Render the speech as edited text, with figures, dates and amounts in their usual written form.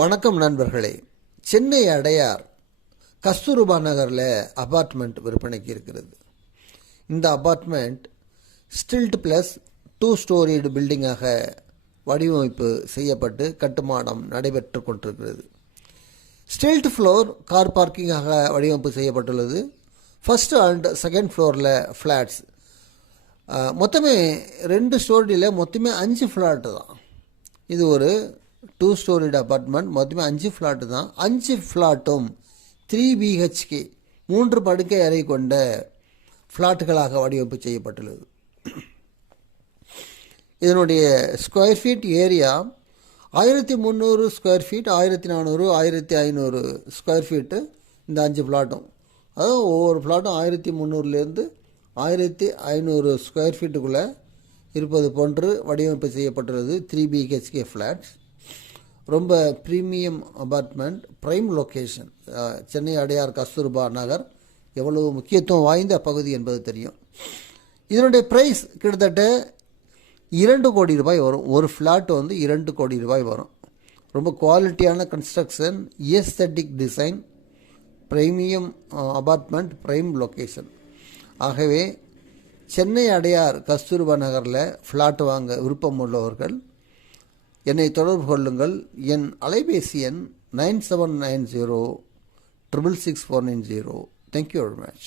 வணக்கம் நண்பர்களே. சென்னை அடையார் கஸ்தூர்பா நகரில் அபார்ட்மெண்ட் விற்பனைக்கு இருக்கிறது. இந்த அபார்ட்மெண்ட் ஸ்டில்ட் ப்ளஸ் 2 ஸ்டோரிடு பில்டிங்காக வடிவமைப்பு செய்யப்பட்டு கட்டுமானம் நடைபெற்று கொண்டிருக்கிறது. ஸ்டில்ட் ஃப்ளோர் கார் பார்க்கிங்காக வடிவமைப்பு செய்யப்பட்டுள்ளது. ஃபர்ஸ்ட் அண்ட் செகண்ட் ஃப்ளோரில் ஃப்ளாட்ஸ். மொத்தமே 2 ஸ்டோரியில் மொத்தமே 5 ஃப்ளாட்டு தான். இது ஒரு 2 ஸ்டோரிடு அப்பார்ட்மெண்ட். மொத்தமே 5 ஃப்ளாட்டு தான். 5 ஃப்ளாட்டும் 3 BHK 3 படுக்கை அறை கொண்ட ஃப்ளாட்டுகளாக வடிவமைப்பு செய்யப்பட்டுள்ளது. இதனுடைய square feet area 1300 square feet, 1400, 1500 square feet இந்த 5 ஃப்ளாட்டும். அதாவது ஒவ்வொரு ஃப்ளாட்டும் 1300லேருந்து 1500 ஸ்கொயர் ஃபீட்டுக்குள்ளே இருப்பது போன்று வடிவமைப்பு செய்யப்பட்டுள்ளது. 3 BHK ஃப்ளாட்ஸ். ரொம்ப premium apartment, prime location. Chennai Adyar Kasturba Nagar எவ்வளவு முக்கியத்துவம் வாய்ந்த பகுதி என்பது தெரியும். இதனுடைய ப்ரைஸ் கிட்டத்தட்ட 2 கோடி ரூபாய் வரும். ஒரு ஃப்ளாட் 2 கோடி ரூபாய் வரும். ரொம்ப குவாலிட்டியான construction, aesthetic design, premium apartment, prime location. ஆகவே சென்னை அடையார் கஸ்தூர்பா நகரில் ஃப்ளாட் வாங்க விருப்பம் உள்ளவர்கள் என்னை தொடர்பு கொள்ளுங்கள். என் அலைபேசி எண் 9790 666 490. Thank you very much.